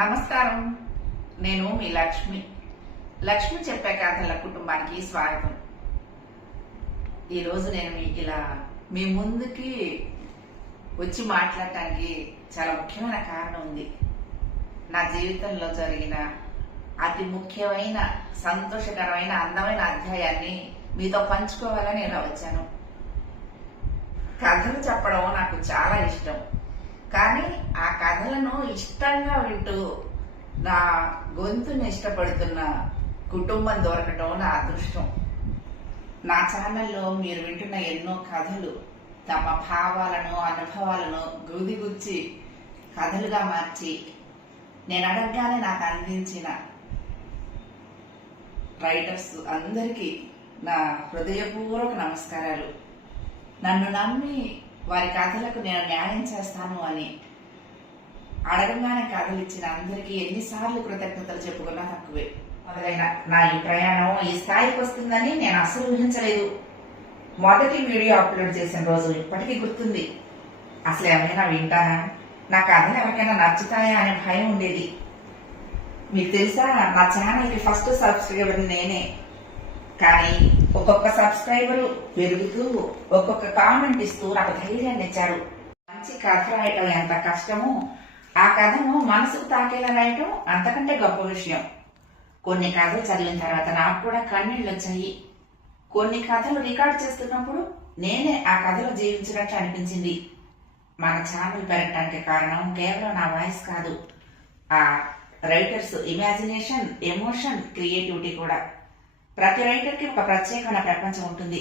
నమస్కారం. నేను మీ లక్ష్మి చెప్పే కథల కుటుంబానికి స్వాగతం. ఈరోజు నేను మీ ముందుకి వచ్చి మాట్లాడటానికి చాలా ముఖ్యమైన కారణం ఉంది. నా జీవితంలో జరిగిన అతి ముఖ్యమైన, సంతోషకరమైన, అందమైన అధ్యాయాన్ని మీతో పంచుకోవాలని ఇలా వచ్చాను. కథలు చెప్పడం నాకు చాలా ఇష్టం, కానీ ఆ కథలను ఇష్టంగా వింటూ నా గొంతుని ఇష్టపడుతున్న కుటుంబం దొరకటం నా అదృష్టం. నా ఛానల్లో మీరు వింటున్న ఎన్నో కథలు తమ భావాలను, అనుభవాలను గుదిగుచ్చి కథలుగా మార్చి నేను అడగగానే నాకు అందించిన రైటర్స్ అందరికీ నా హృదయపూర్వక నమస్కారాలు. నన్ను నమ్మి వారి కథలకు నేను న్యాయం చేస్తాను అని అడగంగానే కథలు ఇచ్చిన అందరికీ ఎన్నిసార్లు కృతజ్ఞతలు చెప్పుకున్నా తక్కువే. మొదలైన నా ఈ ప్రయాణం ఈ స్థాయికి వస్తుందని నేను అసలు ఊహించలేదు. మొదటి వీడియో అప్లోడ్ చేసిన రోజు ఇప్పటికీ గుర్తుంది. అసలు ఎవరైనా వింటారా, నా కథలు ఎవరికైనా నచ్చుతాయా అనే భయం ఉండేది. మీకు తెలుసా, నా ఛానల్కి ఫస్ట్ సబ్స్క్రైబర్ నేనే. కానీ ఒక్కొక్క సబ్స్క్రైబరు పెరుగుతూ ఒక్కొక్క కామెంట్ ఇస్తూ నాకు ధైర్యాన్ని ఇచ్చారు. మంచి కథ రాయటం ఎంత కష్టమో, ఆ కథను మనసుకు తాకేలా రాయటం అంతకంటే గొప్ప విషయం. కొన్ని కథలు చదివిన తర్వాత నాకు కూడా కన్నీళ్ళు వచ్చాయి. కొన్ని కథలు రికార్డ్ చేస్తున్నప్పుడు నేనే ఆ కథలో జీవించినట్లు అనిపించింది. మన ఛానల్ పెరగటానికి కారణం కేవలం నా వాయిస్ కాదు, ఆ రైటర్స్ ఇమాజినేషన్, ఎమోషన్, క్రియేటివిటీ కూడా. ప్రతి రైటర్కి ఒక ప్రత్యేకమైన ప్రపంచం ఉంటుంది.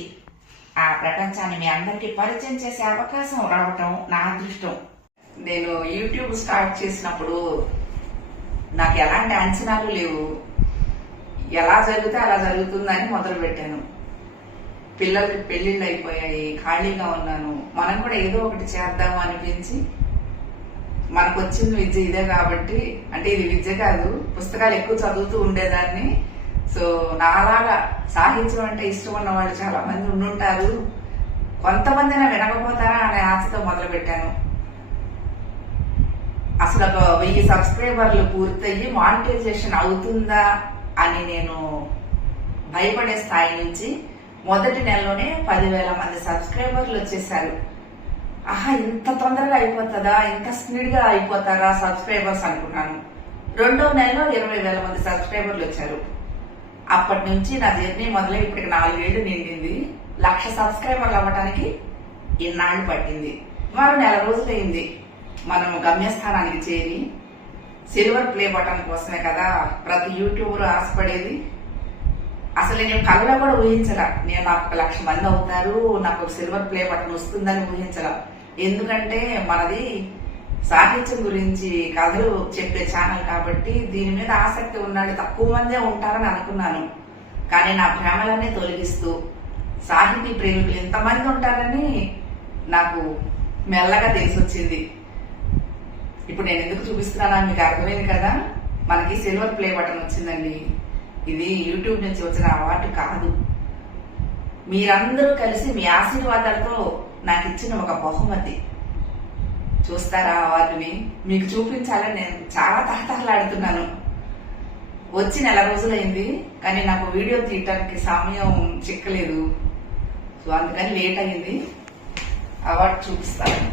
ఆ ప్రపంచాన్ని మీ అందరికీ పరిచయం చేసే అవకాశం రావటం నా అదృష్టం. నేను యూట్యూబ్ స్టార్ట్ చేసినప్పుడు నాకు ఎలాంటి అంచనాలు లేవు. ఎలా జరిగితే అలా జరుగుతుందని మొదలు పెట్టాను. పిల్లలకి పెళ్లిళ్ళు అయిపోయాయి, ఖాళీగా ఉన్నాను. మనం కూడా ఏదో ఒకటి చేద్దాము అనిపించి, మనకు వచ్చింది విద్య ఇదే కాబట్టి, అంటే ఇది విద్య కాదు, పుస్తకాలు ఎక్కువ చదువుతూ ఉండేదాన్ని. సో నాలాగా సాహిత్యం అంటే ఇష్టం ఉన్న వాళ్ళు చాలా మంది ఉండుంటారు, కొంతమందినా వినకపోతారా అనే ఆశతో మొదలు పెట్టాను. అసలు ఒక 1000 సబ్స్క్రైబర్లు పూర్తయ్యి మానిటైజేషన్ అవుతుందా అని నేను భయపడే స్థాయి నుంచి మొదటి నెలలోనే 10,000 మంది సబ్స్క్రైబర్లు వచ్చేసారు. ఆహా, ఇంత తొందరగా అయిపోతుందా, ఇంత స్పీడ్ గా అయిపోతారా సబ్స్క్రైబర్స్ అనుకున్నాను. రెండో నెలలో 20,000 మంది సబ్స్క్రైబర్లు వచ్చారు. అప్పటి నుంచి నా జర్నీ మొదలై ఇప్పటికి 4 ఏళ్లు నిండింది. 1,00,000 సబ్స్క్రైబర్లు అవ్వటానికి ఇన్నాళ్ళు పట్టింది. మరో 1 నెల రోజులైంది మనం గమ్యస్థానానికి చేరి. సిల్వర్ ప్లే బటన్ కోసమే కదా ప్రతి యూట్యూబర్ ఆశపడేది. అసలు నేను కళ్ళలో కూడా ఊహించలా, నాకు 1,00,000 మంది అవుతారు, నాకు సిల్వర్ ప్లే బటన్ వస్తుందని ఊహించలా. ఎందుకంటే మనది సాహిత్యం గురించి కథలు చెప్పే ఛానల్ కాబట్టి దీని మీద ఆసక్తి ఉన్నాడు తక్కువ మందే ఉంటారని అనుకున్నాను. కానీ నా భ్రమలన్నీ తొలగిస్తూ సాహితీ ప్రేమికులు ఇంతమంది ఉంటారని నాకు మెల్లగా తెలిసొచ్చింది. ఇప్పుడు నేను ఎందుకు చూపిస్తున్నానా మీకు అర్థమైంది కదా. మనకి సిల్వర్ ప్లే బటన్ వచ్చిందండి. ఇది యూట్యూబ్ నుంచి వచ్చిన అవార్డు కాదు, మీరందరూ కలిసి మీ ఆశీర్వాదాలతో నాకు ఇచ్చిన ఒక బహుమతి. చూస్తారా అవార్డుని, మీకు చూపించాలని నేను చాలా తహతహలాడుతున్నాను. వచ్చి 1 నెల రోజులైంది, కానీ నాకు వీడియో తీయటానికి సమయం చిక్కలేదు. సో అందుకని లేట్ అయింది. అవార్డు చూపిస్తాను.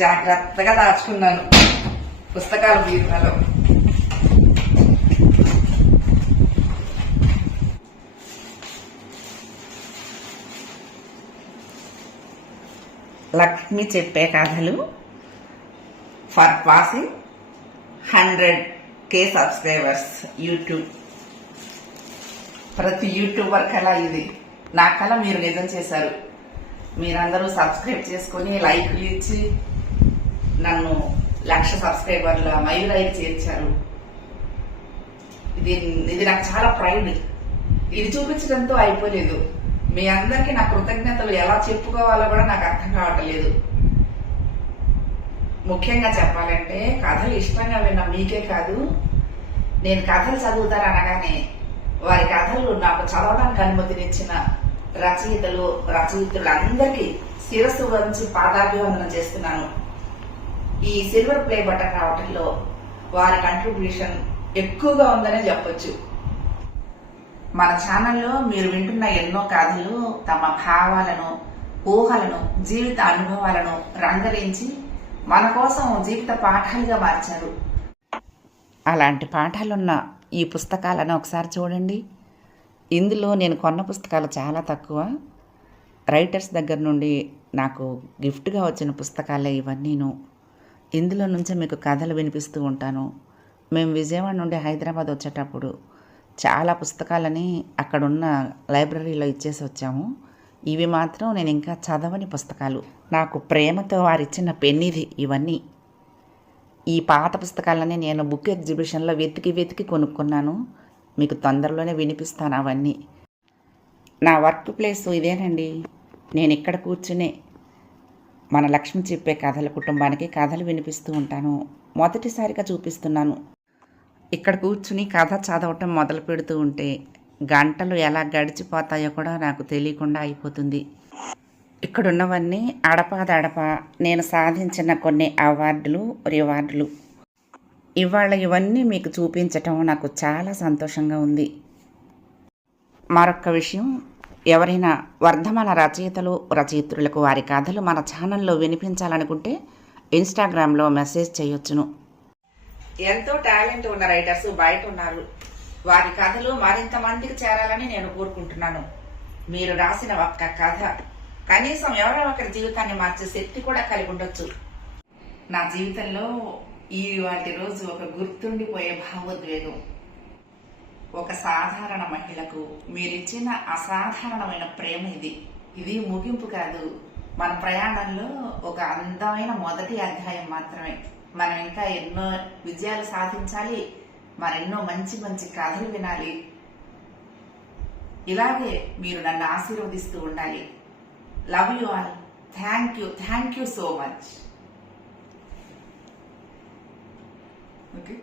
జాగ్రత్తగా దాచుకున్నాను పుస్తకాల బీరువాలో. లక్ష్మి చెప్పే కథలు for passing 100K subscribers YouTube. ప్రతి యూట్యూబర్ కళ ఇది. నా కళ మీరు నిజం చేశారు. మీరందరూ సబ్స్క్రైబ్ చేసుకుని లైక్లు ఇచ్చి నన్ను 1,00,000 సబ్స్క్రైబర్ల మైలురాయికి చేర్చారు. ఇది నాకు చాలా ప్రైడ్. ఇది చూపించడంతో అయిపోలేదు. మీ అందరికీ నా కృతజ్ఞతలు ఎలా చెప్పుకోవాలో కూడా నాకు అర్థం కావట్లేదు. ముఖ్యంగా చెప్పాలంటే కథలు ఇష్టంగా విన్న మీకే కాదు, నేను కథలు చదువుతారనగానే వారి కథలు నాకు చదవడానికి అనుమతినిచ్చిన రచయిత్రులందరికీ శిరస్సు వంచి పాదాభివందనం చేస్తున్నాను. ఈ సిల్వర్ ప్లే బటన్ రావటంలో వారి కంట్రిబ్యూషన్ ఎక్కువగా ఉందనే చెప్పొచ్చు. మన ఛానల్లో మీరు వింటున్న ఎన్నో కథలు తమ భావాలను, ఊహలను, జీవిత అనుభవాలను రంగరించి మన కోసం జీవిత పాఠాలుగా మార్చారు. అలాంటి పాఠాలున్న ఈ పుస్తకాలను ఒకసారి చూడండి. ఇందులో నేను కొన్న పుస్తకాలు చాలా తక్కువ. రైటర్స్ దగ్గర నుండి నాకు గిఫ్ట్గా వచ్చిన పుస్తకాలే ఇవన్నీను. ఇందులో నుంచే మీకు కథలు వినిపిస్తూ ఉంటాను. మేము విజయవాడ నుండి హైదరాబాద్ వచ్చేటప్పుడు చాలా పుస్తకాలని అక్కడున్న లైబ్రరీలో ఇచ్చేసి వచ్చాము. ఇవి మాత్రం నేను ఇంకా చదవని పుస్తకాలు. నాకు ప్రేమతో వారిచ్చిన పెన్నిది ఇవన్నీ. ఈ పాత పుస్తకాలని నేను బుక్ ఎగ్జిబిషన్లో వెతికి కొనుక్కున్నాను. మీకు తొందరలోనే వినిపిస్తాను అవన్నీ. నా వర్క్ ప్లేస్ ఇదేనండి. నేను ఇక్కడ కూర్చునే మన లక్ష్మి చెప్పే కథల కుటుంబానికి కథలు వినిపిస్తూ ఉంటాను. మొదటిసారిగా చూపిస్తున్నాను. ఇక్కడ కూర్చుని కథ చదవటం మొదలు పెడుతూ ఉంటే గంటలు ఎలా గడిచిపోతాయో కూడా నాకు తెలియకుండా అయిపోతుంది. ఇక్కడున్నవన్నీ అడపాదడప నేను సాధించిన కొన్ని అవార్డులు, రివార్డులు. ఇవాళ ఇవన్నీ మీకు చూపించటం నాకు చాలా సంతోషంగా ఉంది. మరొక విషయం, ఎవరైనా వర్ధమాన రచయిత్రులకు వారి కథలు మన ఛానల్లో వినిపించాలనుకుంటే ఇన్స్టాగ్రామ్లో మెసేజ్ చేయొచ్చును. ఎంతో టాలెంట్ ఉన్న రైటర్స్ బయట ఉన్నారు. వారి కథలు మరింత మందికి చేరాలని నేను కోరుకుంటున్నాను. మీరు రాసిన ఒక్క కథ కనీసం ఎవరో ఒకరి జీవితాన్ని మార్చే శక్తి కూడా కలిగి ఉండొచ్చు. నా జీవితంలో వాటి రోజు ఒక గుర్తుండిపోయే భావోద్వేగం. ఒక సాధారణ మహిళకు మీరిచ్చిన అసాధారణమైన ప్రేమ ఇది ముగింపు కాదు. మన ప్రయాణంలో ఒక అందమైన మొదటి అధ్యాయం మాత్రమే. మనం ఇంకా ఎన్నో విజయాలు సాధించాలి. మరెన్నో మంచి మంచి కథలు వినాలి. ఇలాగే మీరు నన్ను ఆశీర్వదిస్తూ ఉండాలి. Love you all. Thank you so much. Okay.